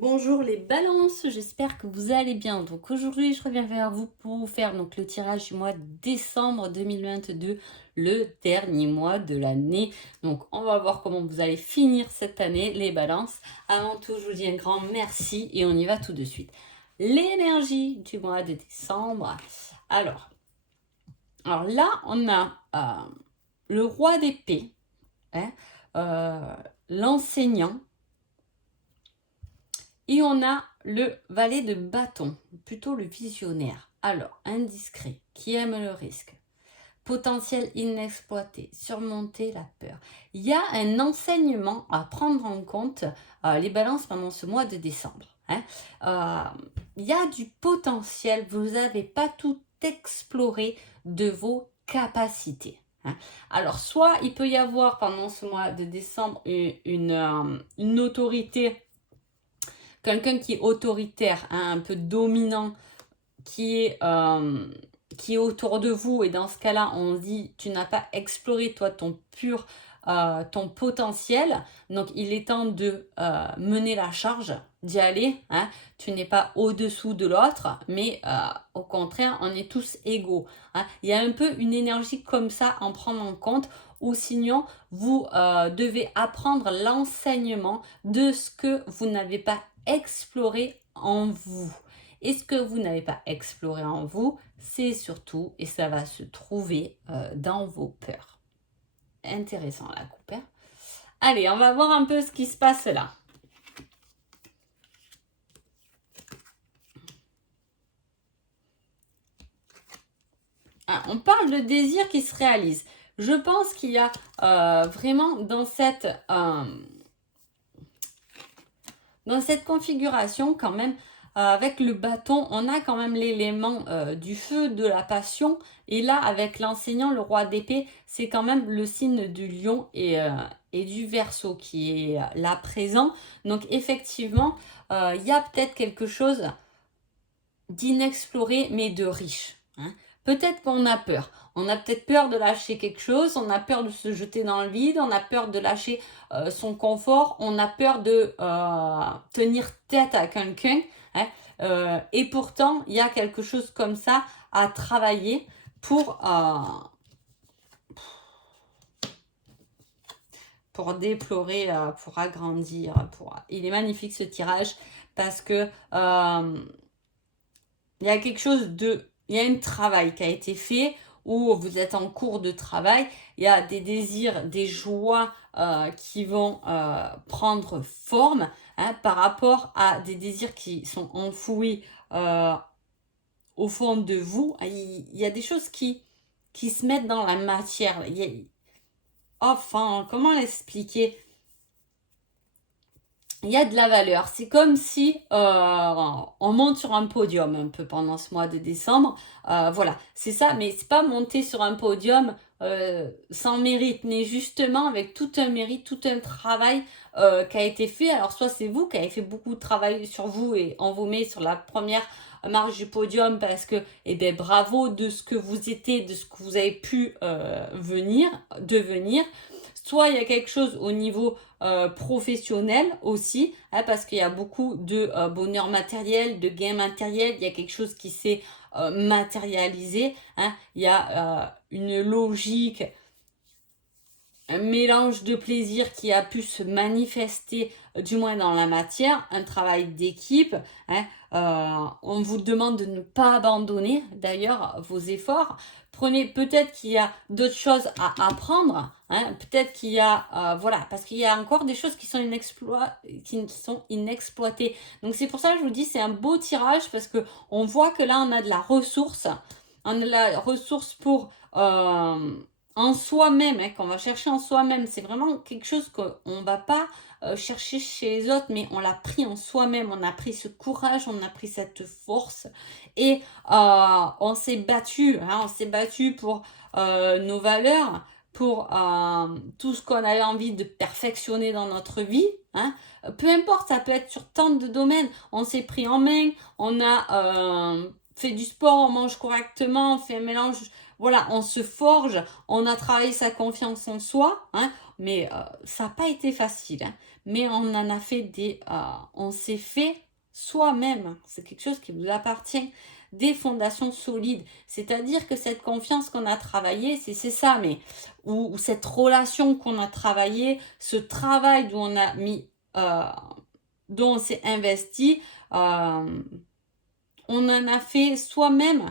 Bonjour les balances, j'espère que vous allez bien. Donc aujourd'hui, je reviens vers vous pour vous faire donc le tirage du mois de décembre 2022, le dernier mois de l'année. Donc on va voir comment vous allez finir cette année, les balances. Avant tout, je vous dis un grand merci et on y va tout de suite. L'énergie du mois de décembre. Alors, là, on a le roi d'épée, hein, l'enseignant. Et on a le valet de bâton, plutôt le visionnaire. Alors, indiscret, qui aime le risque, potentiel inexploité, surmonter la peur. Il y a un enseignement à prendre en compte, les balances pendant ce mois de décembre. Il y a du potentiel, vous n'avez pas tout exploré de vos capacités. Alors, soit il peut y avoir pendant ce mois de décembre une autorité, quelqu'un qui est autoritaire, un peu dominant, qui est autour de vous. Et dans ce cas-là, on dit, tu n'as pas exploré, toi, ton potentiel. Donc, il est temps de mener la charge, d'y aller. Tu n'es pas au-dessous de l'autre, mais au contraire, on est tous égaux. Il y a un peu une énergie comme ça à en prendre en compte, ou sinon, vous devez apprendre l'enseignement de ce que vous n'avez pas exploré en vous. Et ce que vous n'avez pas exploré en vous, c'est surtout, et ça va se trouver dans vos peurs. Intéressant la coupe. Allez, on va voir un peu ce qui se passe là. On parle de désir qui se réalise. Je pense qu'il y a vraiment dans cette configuration quand même, avec le bâton, on a quand même l'élément du feu, de la passion. Et là, avec l'enseignant, le roi d'épée, c'est quand même le signe du lion et du Verseau qui est là présent. Donc effectivement, il y a peut-être quelque chose d'inexploré, mais de riche. Peut-être qu'on a peur. On a peut-être peur de lâcher quelque chose, on a peur de se jeter dans le vide, on a peur de lâcher son confort, on a peur de tenir tête à quelqu'un. Et pourtant, il y a quelque chose comme ça à travailler pour déplorer, pour agrandir. Il est magnifique ce tirage parce que il y a quelque chose il y a un travail qui a été fait, où vous êtes en cours de travail, il y a des désirs, des joies qui vont prendre forme par rapport à des désirs qui sont enfouis au fond de vous. Il y a des choses qui se mettent dans la matière. Enfin, comment l'expliquer? Il y a de la valeur. C'est comme si on monte sur un podium un peu pendant ce mois de décembre. Voilà, c'est ça, mais c'est pas monter sur un podium sans mérite, mais justement avec tout un mérite, tout un travail qui a été fait. Alors soit c'est vous qui avez fait beaucoup de travail sur vous et on vous met sur la première marche du podium parce que, eh bien, bravo de ce que vous étiez, de ce que vous avez pu devenir. Soit il y a quelque chose au niveau professionnel aussi, parce qu'il y a beaucoup de bonheur matériel, de gain matériel, il y a quelque chose qui s'est matérialisé, il y a une logique, un mélange de plaisir qui a pu se manifester, du moins dans la matière, un travail d'équipe. On vous demande de ne pas abandonner d'ailleurs vos efforts. Peut-être qu'il y a d'autres choses à apprendre. Peut-être qu'il y a, voilà, parce qu'il y a encore des choses qui sont inexploitées. Donc c'est pour ça que je vous dis, c'est un beau tirage parce que on voit que là on a de la ressource. On a de la ressource pour en soi-même, qu'on va chercher en soi-même. C'est vraiment quelque chose qu'on ne va pas chercher chez les autres, mais on l'a pris en soi-même. On a pris ce courage, on a pris cette force et on s'est battu. On s'est battu pour nos valeurs, pour tout ce qu'on avait envie de perfectionner dans notre vie. Peu importe, ça peut être sur tant de domaines. On s'est pris en main, on a fait du sport, on mange correctement, on fait un mélange voilà, on se forge, on a travaillé sa confiance en soi, hein, mais ça n'a pas été facile, hein, mais on en a fait on s'est fait soi-même, c'est quelque chose qui vous appartient, des fondations solides, c'est-à-dire que cette confiance qu'on a travaillée, c'est ça, mais ou cette relation qu'on a travaillée, ce travail dont on a mis, dont on s'est investi, on en a fait soi-même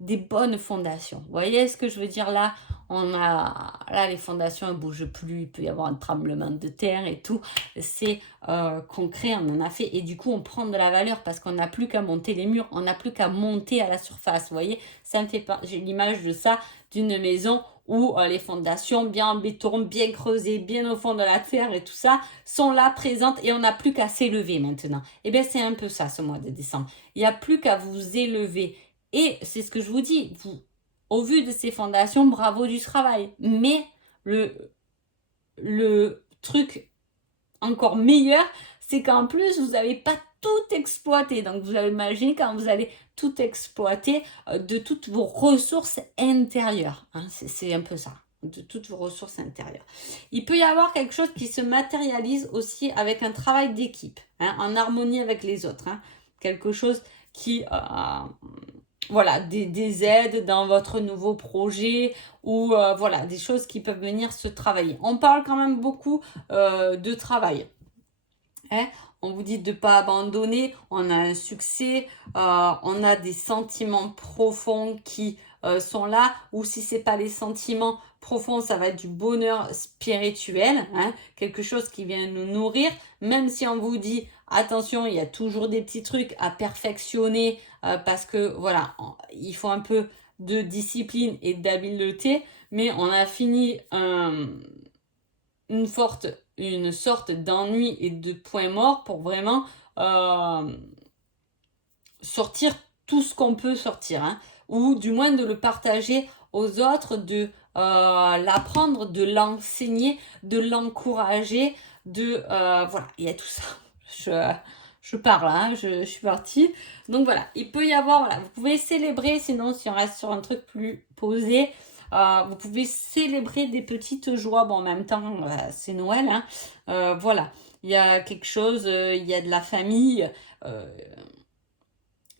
des bonnes fondations. Vous voyez ce que je veux dire là? Là, les fondations ne bougent plus, il peut y avoir un tremblement de terre et tout. C'est concret, on en a fait. Et du coup, on prend de la valeur parce qu'on n'a plus qu'à monter les murs, on n'a plus qu'à monter à la surface. Vous voyez, ça me fait pas. J'ai l'image de ça, d'une maison où les fondations bien en béton, bien creusées, bien au fond de la terre et tout ça, sont là, présentes, et on n'a plus qu'à s'élever maintenant. Et bien, c'est un peu ça, ce mois de décembre. Il n'y a plus qu'à vous élever. Et c'est ce que je vous dis, au vu de ces fondations, bravo du travail. Mais le truc encore meilleur, c'est qu'en plus, vous n'avez pas tout exploité. Donc, vous avez imaginé quand vous allez tout exploiter de toutes vos ressources intérieures. Hein, c'est un peu ça, de toutes vos ressources intérieures. Il peut y avoir quelque chose qui se matérialise aussi avec un travail d'équipe, hein, en harmonie avec les autres. Hein, quelque chose qui... voilà, des aides dans votre nouveau projet ou voilà, des choses qui peuvent venir se travailler. On parle quand même beaucoup de travail. Hein, on vous dit de ne pas abandonner, on a un succès, on a des sentiments profonds qui sont là, ou si ce n'est pas les sentiments profonds, ça va être du bonheur spirituel, hein, quelque chose qui vient nous nourrir, même si on vous dit attention, il y a toujours des petits trucs à perfectionner parce que voilà, il faut un peu de discipline et d'habileté, mais on a fini une sorte d'ennui et de point mort pour vraiment sortir tout ce qu'on peut sortir, hein, ou du moins de le partager aux autres, de l'apprendre, de l'enseigner, de l'encourager, voilà, il y a tout ça. Je parle, hein, je suis partie. Donc voilà, il peut y avoir, voilà, vous pouvez célébrer, sinon si on reste sur un truc plus posé, vous pouvez célébrer des petites joies. Bon, en même temps, c'est Noël, hein. Voilà, il y a quelque chose, il y a de la famille,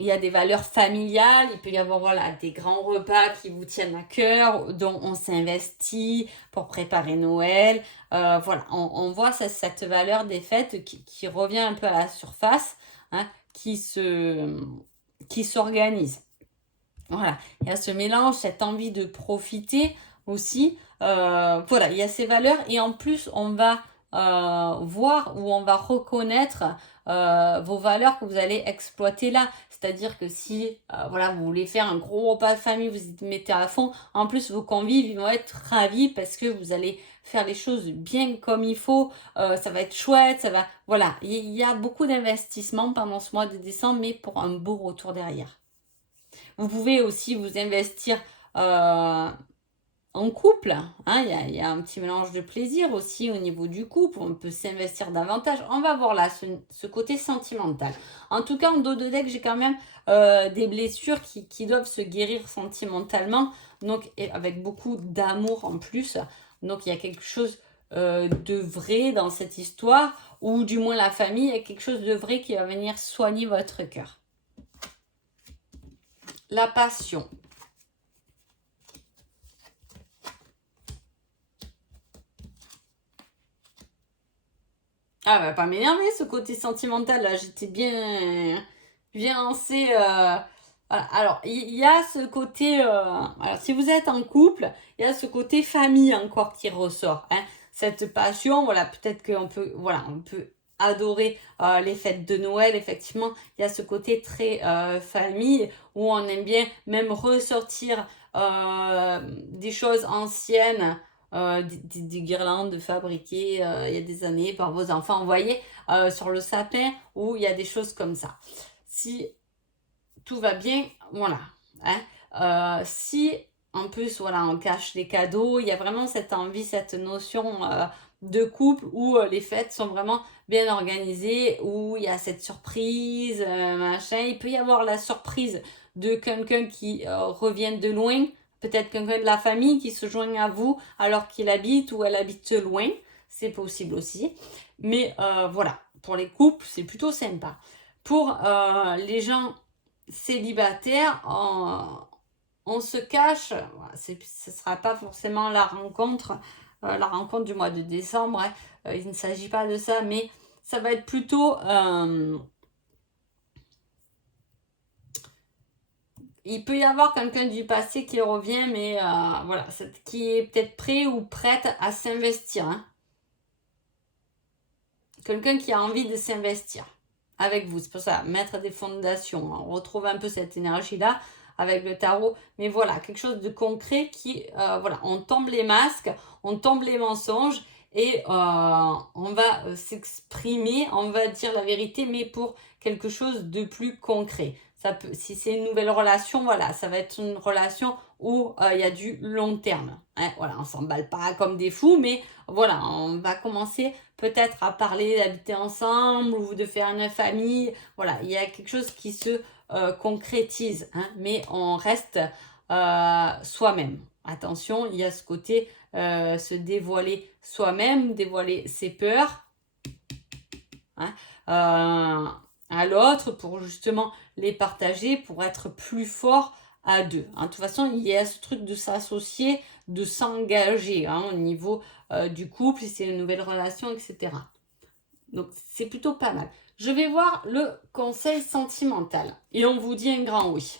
il y a des valeurs familiales, il peut y avoir voilà, des grands repas qui vous tiennent à cœur, dont on s'investit pour préparer Noël. Voilà, on voit cette valeur des fêtes qui revient un peu à la surface, hein, qui s'organise. Voilà, il y a ce mélange, cette envie de profiter aussi. Voilà, il y a ces valeurs et en plus, on va voir ou on va reconnaître vos valeurs que vous allez exploiter là. C'est-à-dire que si voilà, vous voulez faire un gros repas de famille, vous y mettez à fond, en plus vos convives ils vont être ravis parce que vous allez faire les choses bien comme il faut, ça va être chouette, ça va... Voilà, il y a beaucoup d'investissements pendant ce mois de décembre, mais pour un beau retour derrière. Vous pouvez aussi vous investir en couple, hein, il y a un petit mélange de plaisir aussi au niveau du couple, on peut s'investir davantage. On va voir là ce côté sentimental. En tout cas, en dos de deck, j'ai quand même des blessures qui doivent se guérir sentimentalement, donc avec beaucoup d'amour en plus. Donc il y a quelque chose de vrai dans cette histoire, ou du moins la famille, il y a quelque chose de vrai qui va venir soigner votre cœur. La passion. Ah, va pas m'énerver ce côté sentimental là, j'étais bien lancée. Voilà. Alors, il y a ce côté, alors si vous êtes en couple, il y a ce côté famille encore qui ressort, hein. Cette passion, voilà, peut-être qu'on peut, voilà, on peut adorer les fêtes de Noël, effectivement, il y a ce côté très famille où on aime bien même ressortir des choses anciennes, des guirlandes fabriquées il y a des années par vos enfants, vous voyez, sur le sapin, où il y a des choses comme ça. Si tout va bien, voilà, hein. Si en plus, voilà, on cache les cadeaux, il y a vraiment cette envie, cette notion de couple où les fêtes sont vraiment bien organisées, où il y a cette surprise, machin. Il peut y avoir la surprise de quelqu'un qui revient de loin, peut-être quelqu'un de la famille qui se joint à vous alors qu'il habite ou elle habite loin. C'est possible aussi. Mais voilà, pour les couples, c'est plutôt sympa. Pour les gens célibataires, on se cache. Ce ne sera pas forcément la rencontre du mois de décembre. Hein. Il ne s'agit pas de ça, mais ça va être plutôt... il peut y avoir quelqu'un du passé qui revient, mais voilà, qui est peut-être prêt ou prête à s'investir. Hein. Quelqu'un qui a envie de s'investir avec vous. C'est pour ça, mettre des fondations. On retrouve un peu cette énergie-là avec le tarot. Mais voilà, quelque chose de concret qui, voilà, on tombe les masques, on tombe les mensonges et on va s'exprimer, on va dire la vérité, mais pour quelque chose de plus concret. Ça peut, si c'est une nouvelle relation, voilà, ça va être une relation où il y a du long terme. Hein, voilà, on s'emballe pas comme des fous, mais voilà, on va commencer peut-être à parler d'habiter ensemble ou de faire une famille. Voilà, il y a quelque chose qui se concrétise, hein, mais on reste soi-même. Attention, il y a ce côté se dévoiler soi-même, dévoiler ses peurs. Hein, à l'autre pour justement les partager, pour être plus fort à deux. Hein. De toute façon, il y a ce truc de s'associer, de s'engager hein, au niveau du couple, si c'est une nouvelle relation, etc. Donc, c'est plutôt pas mal. Je vais voir le conseil sentimental et on vous dit un grand oui.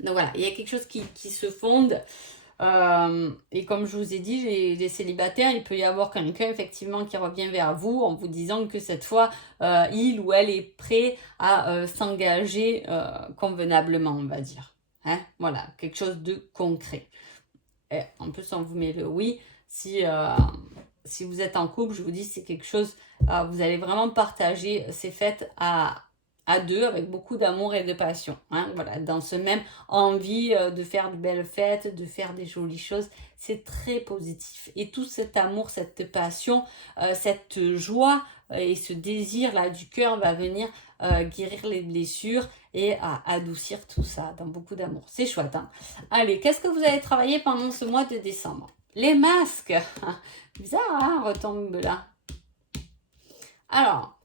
Donc voilà, il y a quelque chose qui se fonde. Et comme je vous ai dit, les célibataires, il peut y avoir quelqu'un effectivement qui revient vers vous en vous disant que cette fois, il ou elle est prêt à s'engager convenablement, on va dire. Hein, voilà, quelque chose de concret. Et en plus, on vous met le oui. Si vous êtes en couple, je vous dis, c'est quelque chose, vous allez vraiment partager ces fêtes à deux avec beaucoup d'amour et de passion. Hein, voilà, dans ce même envie de faire de belles fêtes, de faire des jolies choses. C'est très positif. Et tout cet amour, cette passion, cette joie et ce désir-là du cœur va venir guérir les blessures et adoucir tout ça dans beaucoup d'amour. C'est chouette. Hein. Allez, qu'est-ce que vous allez travailler pendant ce mois de décembre? Les masques. Bizarre, hein, retombe là. Alors,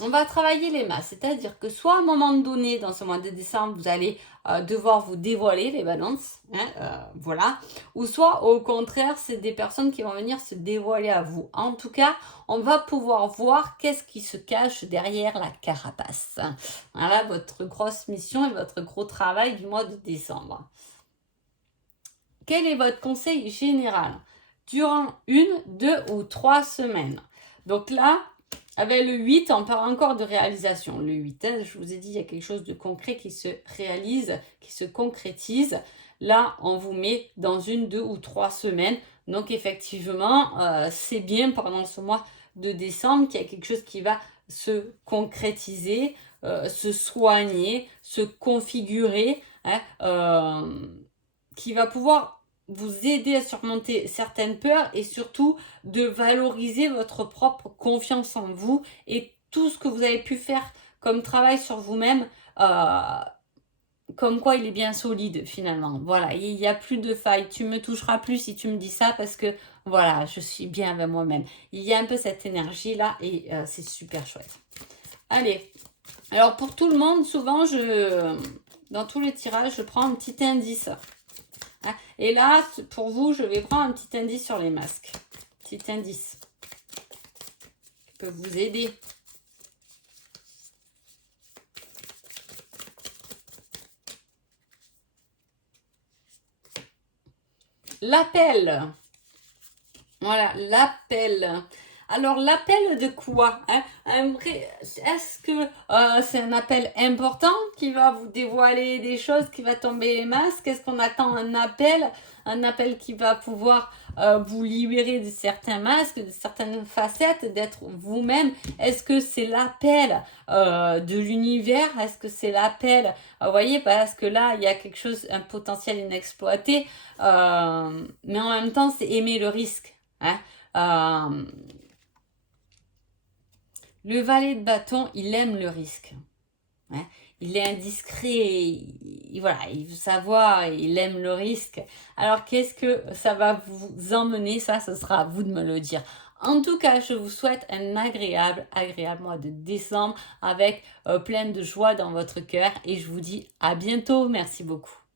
on va travailler les masques, c'est-à-dire que soit à un moment donné, dans ce mois de décembre, vous allez devoir vous dévoiler les balances, hein, voilà, ou soit au contraire, c'est des personnes qui vont venir se dévoiler à vous. En tout cas, on va pouvoir voir qu'est-ce qui se cache derrière la carapace. Voilà votre grosse mission et votre gros travail du mois de décembre. Quel est votre conseil général durant 1, 2 ou 3 semaines? Donc là, avec le 8, on parle encore de réalisation. Le 8, hein, je vous ai dit, il y a quelque chose de concret qui se réalise, qui se concrétise. Là, on vous met dans 1, 2 ou 3 semaines. Donc effectivement, c'est bien pendant ce mois de décembre qu'il y a quelque chose qui va se concrétiser, se soigner, se configurer, hein, qui va pouvoir vous aider à surmonter certaines peurs et surtout de valoriser votre propre confiance en vous et tout ce que vous avez pu faire comme travail sur vous-même, comme quoi il est bien solide finalement. Voilà, il n'y a plus de faille. Tu me toucheras plus si tu me dis ça parce que voilà, je suis bien avec moi-même. Il y a un peu cette énergie-là et c'est super chouette. Allez, alors pour tout le monde, souvent, dans tous les tirages, je prends un petit indice. Et là, pour vous, je vais prendre un petit indice sur les masques. Petit indice qui peut vous aider. L'appel. Voilà, l'appel. Alors, l'appel de quoi hein? Est-ce que c'est un appel important qui va vous dévoiler des choses, qui va tomber les masques? Est-ce qu'on attend un appel qui va pouvoir vous libérer de certains masques, de certaines facettes, d'être vous-même? Est-ce que c'est l'appel de l'univers? Est-ce que c'est l'appel, vous voyez, parce que là, il y a quelque chose, un potentiel inexploité, mais en même temps, c'est aimer le risque. Hein? Le valet de bâton, il aime le risque. hein. Il est indiscret, voilà, il veut savoir, il aime le risque. Alors, qu'est-ce que ça va vous emmener? Ça, ce sera à vous de me le dire. En tout cas, je vous souhaite un agréable mois de décembre avec plein de joie dans votre cœur et je vous dis à bientôt. Merci beaucoup.